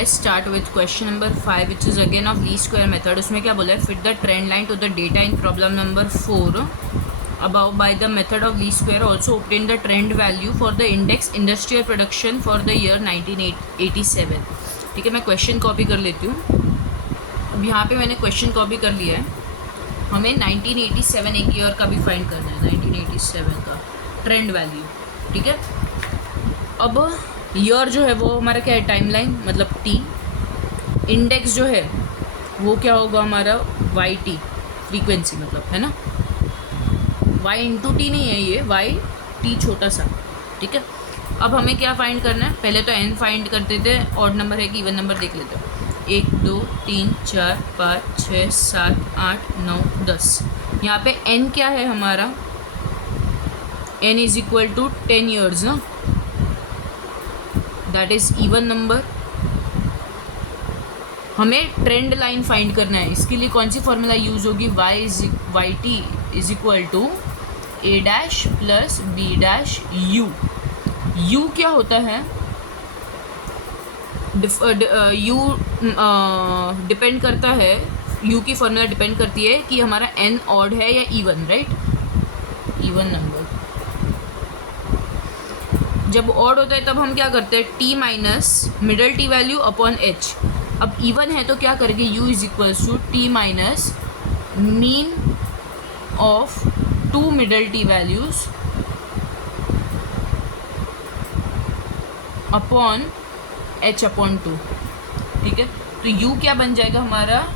Let's start with question number 5 which is again of least square method. उसमें क्या बोला है, fit the trend line to the data in problem number 4 above by the method of least square also obtain the trend value for the index industrial production for the year 1987। ठीक है, मैं question copy कर लेती हूँ। अब यहाँ पे मैंने क्वेश्चन कॉपी कर लिया है। हमें 1987 एक ईयर का भी फाइंड करना है, 1987 का ट्रेंड वैल्यू। ठीक है, अब ईयर जो है वो हमारा क्या है, टाइमलाइन मतलब टी। इंडेक्स जो है वो क्या होगा हमारा, वाई टी, फ्रीक्वेंसी मतलब, है ना। वाई इंटू टी नहीं है ये, वाई टी छोटा सा। ठीक है, अब हमें क्या फाइंड करना है, पहले तो एन फाइंड करते थे, ऑड नंबर है कि इवन नंबर देख लेते हैं। 1 2 3 4 5 6 7 8 9 10। यहाँ पे एन क्या है हमारा, N is equal to 10 years ना, दैट इज इवन नंबर। हमें ट्रेंड लाइन फाइंड करना है, इसके लिए कौन सी फॉर्मूला यूज होगी, Y T is equal to A dash plus B dash U. U क्या होता है, यू डिपेंड करता है, यू की फॉर्मूला डिपेंड करती है कि हमारा एन ऑड है या इवन, राइट, इवन नंबर। जब ऑड होता है तब हम क्या करते हैं, T minus middle T value upon H. अब इवन है तो क्या करेंगे, u is equals to T minus mean of 2 middle T values upon h upon 2। ठीक है, तो u क्या बन जाएगा हमारा,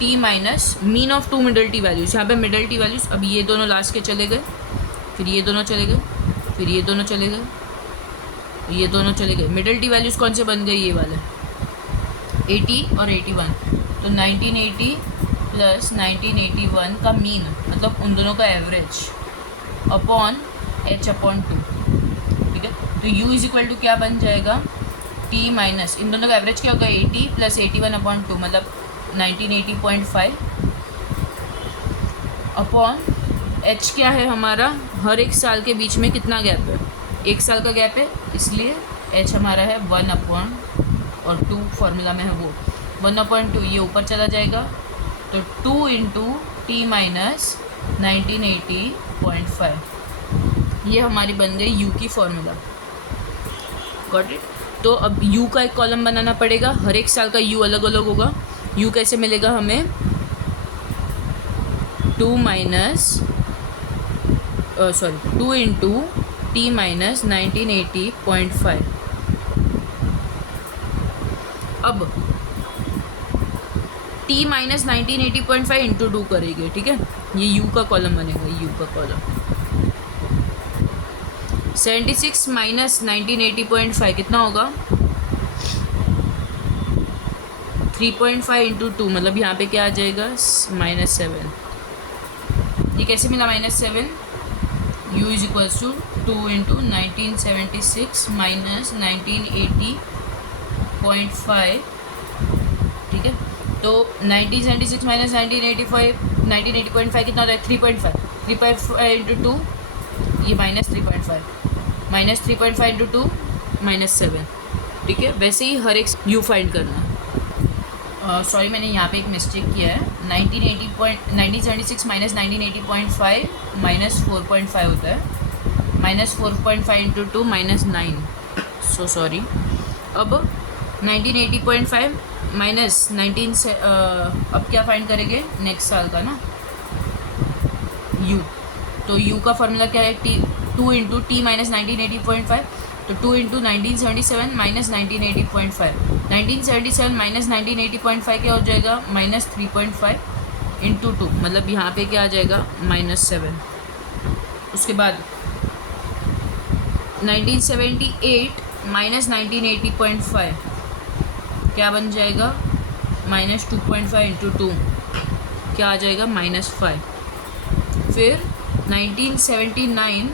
t minus mean of 2 middle T values. यहाँ पे मिडल टी वैल्यूज, अब ये दोनों लास्ट के चले गए, फिर ये दोनों चले गए, फिर ये दोनों चले गए, ये दोनों चले गए। मिडल टी वैल्यूज कौन से बन गए, ये वाले 80 और 81। तो 1980 प्लस 1981 का मीन मतलब उन दोनों का एवरेज अपॉन h अपॉन 2। ठीक है, तो u इज इक्वल टू क्या बन जाएगा, t माइनस इन दोनों का एवरेज क्या होगा, 80 प्लस 81 अपॉन 2 मतलब 1980.5 अपॉन h क्या है हमारा, हर एक साल के बीच में कितना गैप है, 1 साल का गैप है, इसलिए h हमारा है 1 अपॉन और 2 फार्मूला में है वो 1/2, ये ऊपर चला जाएगा तो 2 इंटू टी माइनस 1980.5। ये हमारी बन गई यू की फॉर्मूला। Got it. तो अब यू का एक कॉलम बनाना पड़ेगा, हर एक साल का यू अलग अलग होगा। यू कैसे मिलेगा हमें, 2 इंटू टी माइनस 1980.5। अब t माइनस 1980.5 इंटू 2 करेंगे। ठीक है, ये u का कॉलम बनेगा, u का कॉलम 76 माइनस 1980.5 कितना होगा, 3.5 इंटू 2 मतलब यहाँ पे क्या आ जाएगा, -7। ये कैसे मिला -7, u is equals to 2 into 1976 minus 1980.5। ठीक है, तो 1976 माइनस 1980.5 कितना होता है, 3.5। 3.5 इंटू 2 ये -3.5, -3.5 इंटू 2 -7। ठीक है, वैसे ही हर एक यू फाइंड करना। सॉरी मैंने यहाँ पे एक मिस्टेक किया है, 1976 माइनस 1980.5 -4.5 होता है, -4.5 इंटू 2 -9, सो सॉरी। अब 1980.5 माइनस 19 से अब क्या फाइंड करेंगे, नेक्स्ट साल का ना, u। तो u का फॉर्मूला क्या है, 2 इंटू टी माइनस 1980.5, तो 2 इंटू 1977 माइनस 1980.5। 1977 माइनस 1980.5 क्या हो जाएगा, -3.5 इंटू 2 मतलब यहाँ पे क्या आ जाएगा, -7। उसके बाद 1978 माइनस 1980.5 क्या बन जाएगा, -2.5 इंटू 2 क्या आ जाएगा, -5। फिर 1979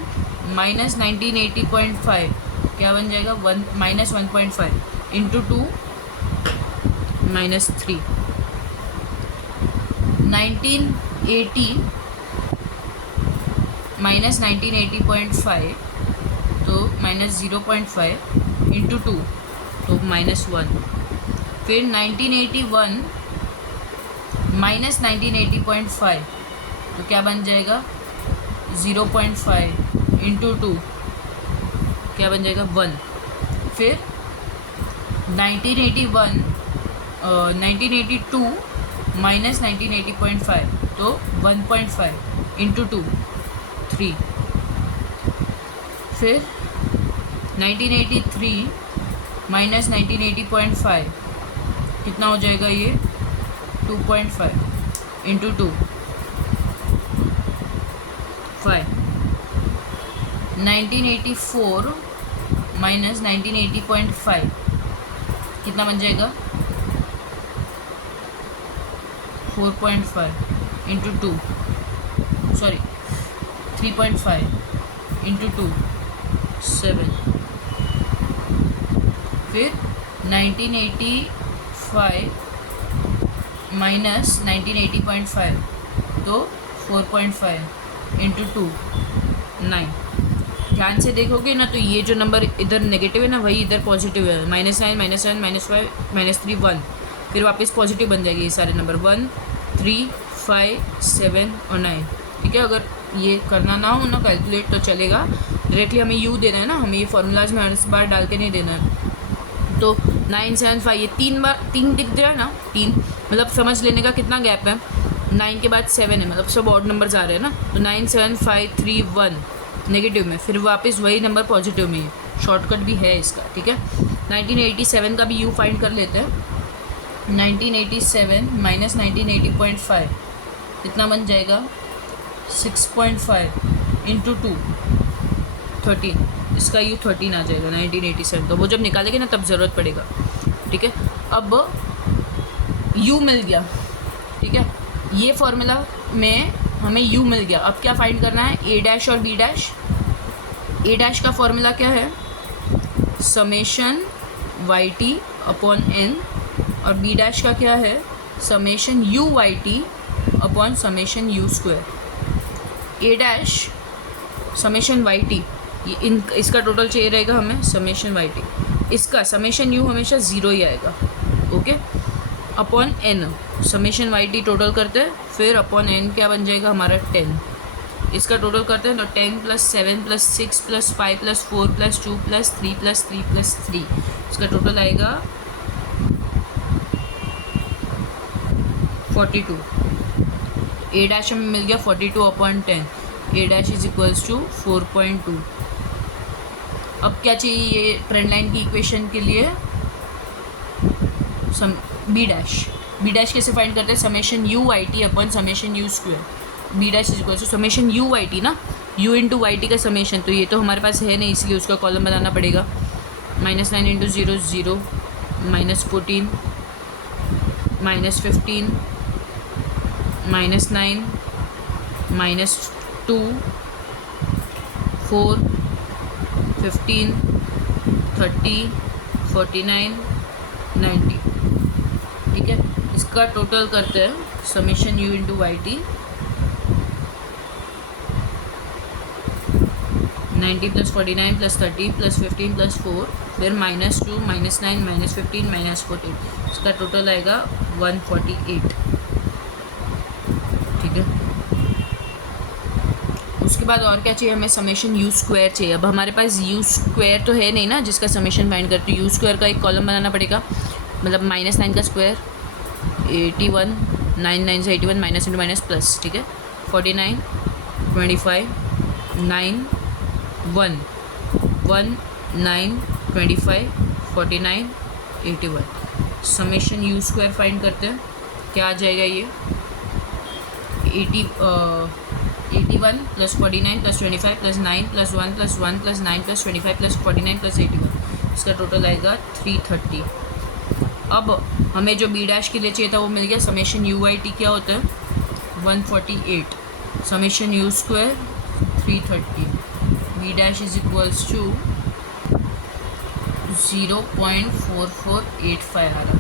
माइनस 1980.5 क्या बन जाएगा, -1.5 इंटू 2 -3। 1980 माइनस 1980.5 तो -0.5 इंटू 2 तो -1। फिर 1981 माइनस 1980.5, तो क्या बन जाएगा 0.5 इंटू 2 क्या बन जाएगा 1। फिर 1982 माइनस 1980.5, तो 1.5 इंटू 2 3। फिर 1983 माइनस 1980.5 कितना हो जाएगा ये 2.5 इंटू 2 5। 1984 माइनस 1980.5 कितना बन जाएगा 4.5 इंटू 2 सॉरी 3.5 इंटू 2 7। फिर 1985 माइनस 1980.5, तो 4.5 इंटू 2 9। ध्यान से देखोगे ना तो ये जो नंबर इधर नेगेटिव है ना वही इधर पॉजिटिव है, -9 -7 -5 -3 1। फिर वापस पॉजिटिव बन जाएगी ये सारे नंबर 1 3 5 7 और 9। ठीक है, अगर ये करना ना हो ना कैलकुलेट तो चलेगा, डायरेक्टली हमें यू देना है ना, हमें ये फॉर्मूलाज में हर बार डाल के नहीं देना है। तो 9 7 5 ये 3 बार 3 दिख रहा है ना, 3 मतलब समझ लेने का कितना गैप है, 9 के बाद 7 है, मतलब सब ऑड नंबर्स आ रहे हैं ना, तो 9 7 5 3 1 नेगेटिव में, फिर वापस वही नंबर पॉजिटिव में है, शॉर्टकट भी है इसका। ठीक है, 1987 का भी यू फाइंड कर लेते हैं। 1987 माइनस 1980.5 कितना बन जाएगा 6.5 इंटू 2 13, इसका यू 13 आ जाएगा 1987। तो वो जब निकालेंगे ना तब ज़रूरत पड़ेगा। ठीक है, अब यू मिल गया। ठीक है, ये फॉर्मूला में हमें यू मिल गया। अब क्या फाइंड करना है, ए डैश और बी डैश। ए डैश का फॉर्मूला क्या है, summation Y T upon N, और बी डैश का क्या है, summation U Y T upon summation U square. A dash summation Y T, इसका टोटल चाहिए रहेगा हमें समेशन वाई टी, इसका समेशन यू हमेशा 0 ही आएगा। Okay, upon N, summation Y T total करते हैं, फिर अपॉन एन क्या बन जाएगा हमारा 10, इसका टोटल करते हैं तो 10 + 7 + 6 + 5 + 4 + 2 + 3 + 3 + 3, इसका टोटल आएगा 42। ए डैश हमें मिल गया 42/10, ए डैश इज इक्वल्स टू 4.2। अब क्या चाहिए ये ट्रेंड लाइन की इक्वेशन के लिए, बी डैश। बी डैश कैसे फाइंड करते हैं, summation U Y T upon summation U square. B dash is equals to summation U Y T ना, यू इंटू वाई टी का समेशन, तो ये तो हमारे पास है नहीं इसलिए उसका कॉलम बनाना पड़ेगा। -9 × 0 0, -14 -15 -9 -2 4 15 30 49 90। ठीक है, इसका टोटल करते हैं summation U into Y T, 90 + 49 + 30 + 15 + 4, फिर -2 -9 -15 -14, इसका टोटल आएगा 148। ठीक है, उसके बाद और क्या चाहिए हमें, समेशन यू स्क्वायर चाहिए। अब हमारे पास यू स्क्वायर तो है नहीं ना जिसका समेशन फाइंड करते, यू स्क्वायर का एक कॉलम बनाना पड़ेगा, मतलब -9 का स्क्वायर 81, 9 9 से 81, माइनस इंटू माइनस प्लस। ठीक है, 49 25 9 1 1 9 25 49 81, समेशन यू स्क्वायर फाइंड करते हैं, क्या आ जाएगा ये 81 + 49 + 25 + 9 + 1 + 1 + 9 + 25 + 49 + 81, इसका टोटल आएगा 330। अब हमें जो बी डैश के लिए चाहिए था वो मिल गया, समेशन यू वाई टी क्या होता है 148, summation U square 330, B dash is equals to 0.4485 आ रहा,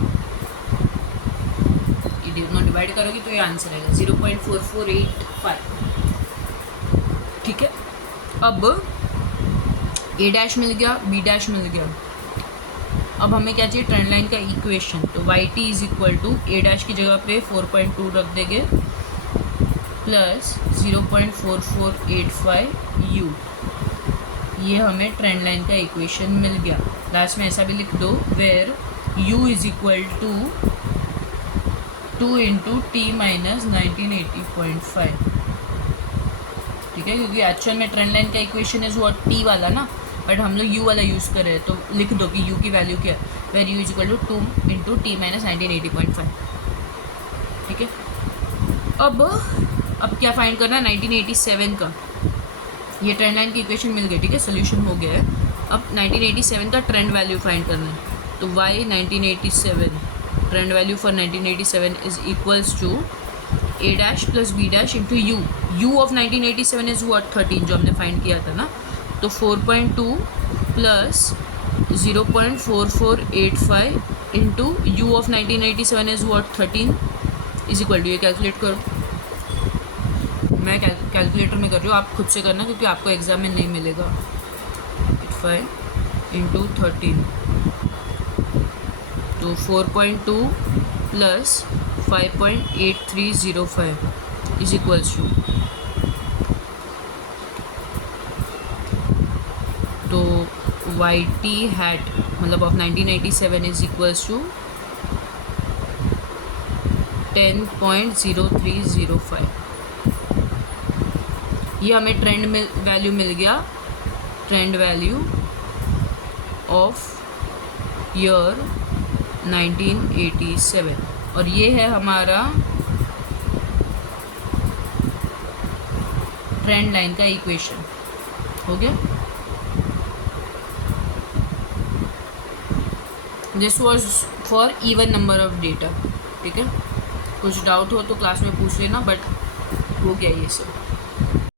ये दोनों डिवाइड करोगे तो ये आंसर आएगा 0.4485। ठीक है, अब ए डैश मिल गया, बी डैश मिल गया, अब हमें क्या चाहिए, ट्रेंड लाइन का इक्वेशन। तो Y T is equal to A dash की जगह पे 4.2 रख देंगे प्लस 0.4485 यू। ये हमें ट्रेंड लाइन का इक्वेशन मिल गया। लास्ट में ऐसा भी लिख दो where U is equal to 2 into T minus 1980.5। ठीक है, क्योंकि एक्चुअल में ट्रेंड लाइन का इक्वेशन इज व्हाट टी वाला ना, बट हम लोग यू वाला यूज़ कर रहे हैं, तो लिख दो कि यू की वैल्यू क्या है, where U is equal to 2 into T minus 1980.5। ठीक है, अब क्या फाइंड करना है, 1987 का। ये ट्रेंड लाइन की इक्वेशन मिल गई। ठीक है, सोल्यूशन हो गया है। अब 1987 का ट्रेंड वैल्यू फाइंड करना है। तो Y 1987 trend value for 1987 is equals to A dash plus B dash into U. U of 1987 is what 13, जो हमने फाइंड किया था ना। तो 4.2 plus 0.4485 into U of 1987 is what 13 is equal to, ये कैलकुलेट करो। मैं कैलकुलेटर में कर रही हूँ, आप खुद से करना क्योंकि आपको एग्जाम में नहीं मिलेगा। 5 इंटू 13 तो 4.2 प्लस 5.8305 इज इक्वल्स टू, तो वाई टी हैट मतलब ऑफ 1987 इज इक्वल्स टू 10.0305। ये हमें ट्रेंड वैल्यू मिल गया, ट्रेंड वैल्यू ऑफ ईयर 1987, और ये है हमारा ट्रेंड लाइन का इक्वेशन। हो गया। This was for even number of data. ठीक है, कुछ डाउट हो तो क्लास में पूछ लेना, बट हो गया ये सब।